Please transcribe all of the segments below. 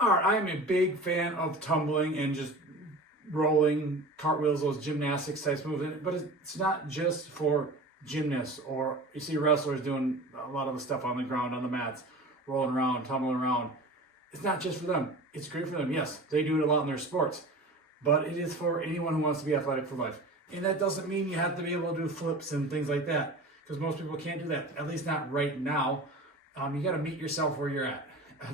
All right, I am a big fan of tumbling and just rolling, cartwheels, those gymnastics types moves. But it's not just for gymnasts, or you see wrestlers doing a lot of the stuff on the ground, on the mats, rolling around, tumbling around. It's not just for them. It's great for them. Yes, they do it a lot in their sports, but it is for anyone who wants to be athletic for life. And that doesn't mean you have to be able to do flips and things like that, because most people can't do that, at least not right now. You got to meet yourself where you're at.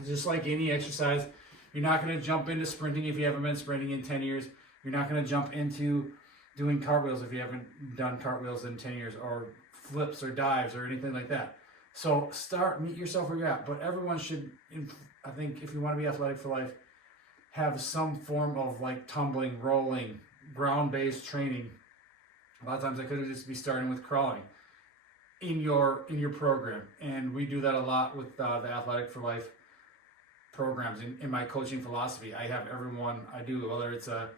Just like any exercise, you're not going to jump into sprinting if you haven't been sprinting in 10 years. You're not going to jump into doing cartwheels if you haven't done cartwheels in 10 years, or flips or dives or anything like that. So meet yourself where you're at. But everyone should, I think, if you want to be athletic for life, have some form of like tumbling, rolling, ground-based training. A lot of times I could just be starting with crawling in your program. And we do that a lot with the Athletic for Life programs. In my coaching philosophy, I have everyone I do, whether it's a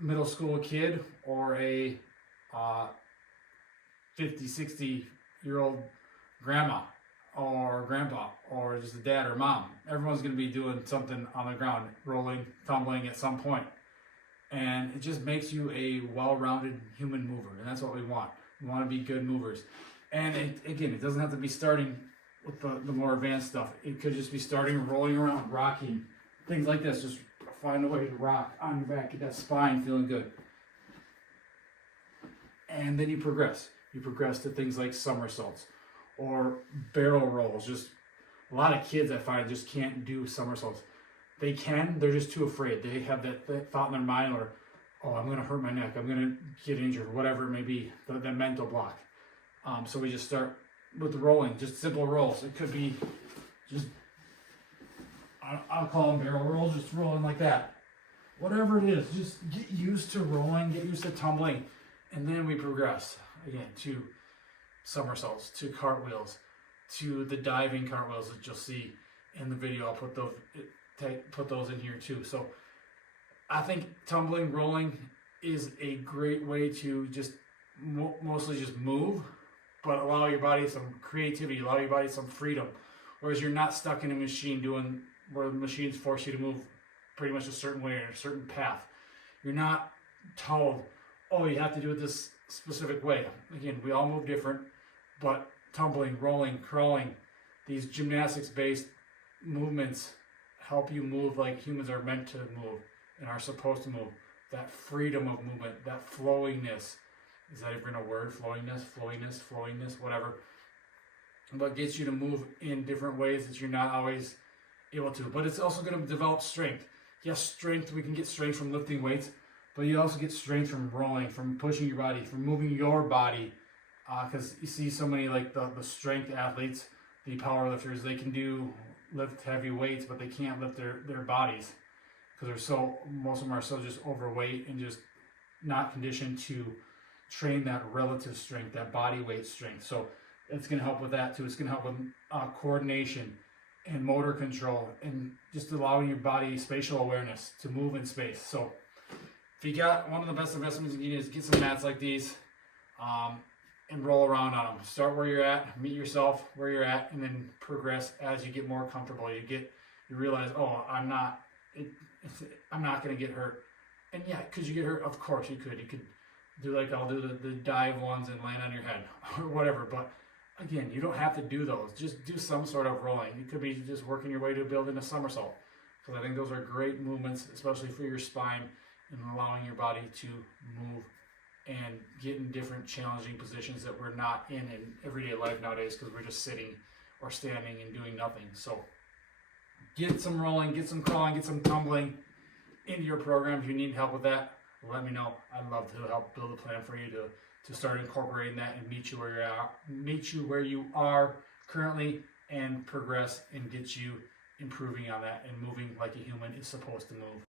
middle school kid or a 50, 60-year-old grandma or grandpa or just a dad or mom. Everyone's going to be doing something on the ground, rolling, tumbling at some point. And it just makes you a well-rounded human mover, and that's what we want. We want to be good movers. And it doesn't have to be starting with the more advanced stuff. It could just be starting rolling around, rocking, things like this. Just find a way to rock on your back, get that spine feeling good. And then you progress. You progress to things like somersaults or barrel rolls. Just a lot of kids I find just can't do somersaults. They can, they're just too afraid. They have that thought in their mind, or, oh, I'm going to hurt my neck, I'm going to get injured, whatever it may be, that mental block. So we just start with the rolling, just simple rolls. It could be just, I'll call them barrel rolls, just rolling like that. Whatever it is, just get used to rolling, get used to tumbling, and then we progress, again, to somersaults, to cartwheels, to the diving cartwheels that you'll see in the video. I'll put those in here too. So I think tumbling, rolling is a great way to just mostly just move, but allow your body some creativity, allow your body some freedom. Whereas you're not stuck in a machine doing where the machines force you to move pretty much a certain way or a certain path. You're not told, oh, you have to do it this specific way. Again, we all move different, but tumbling, rolling, crawling, these gymnastics-based movements help you move like humans are meant to move and are supposed to move. That freedom of movement, that flowingness. Is that even a word? Flowingness, whatever. But gets you to move in different ways that you're not always able to. But it's also going to develop strength. Yes, strength, we can get strength from lifting weights, but you also get strength from rolling, from pushing your body, from moving your body. Because you see so many like the strength athletes, the power lifters, they can lift heavy weights, but they can't lift their bodies because most of them are so just overweight and just not conditioned to train that relative strength, that body weight strength. So it's going to help with that too. It's going to help with coordination and motor control and just allowing your body spatial awareness to move in space. So if you got one of the best investments you can do is get some mats like these and roll around on them. Start where you're at, meet yourself where you're at, and then progress as you get more comfortable. You realize, oh, I'm not going to get hurt. And yeah, could you get hurt? Of course you could. You could do like I'll do the dive ones and land on your head or whatever. But again, you don't have to do those. Just do some sort of rolling. You could be just working your way to building a somersault, because I think those are great movements, especially for your spine and allowing your body to move and get in different challenging positions that we're not in everyday life nowadays, because we're just sitting or standing and doing nothing. So get some rolling, get some crawling, get some tumbling into your program. If you need help with that, let me know. I'd love to help build a plan for you to start incorporating that and meet you where you are currently, and progress and get you improving on that and moving like a human is supposed to move.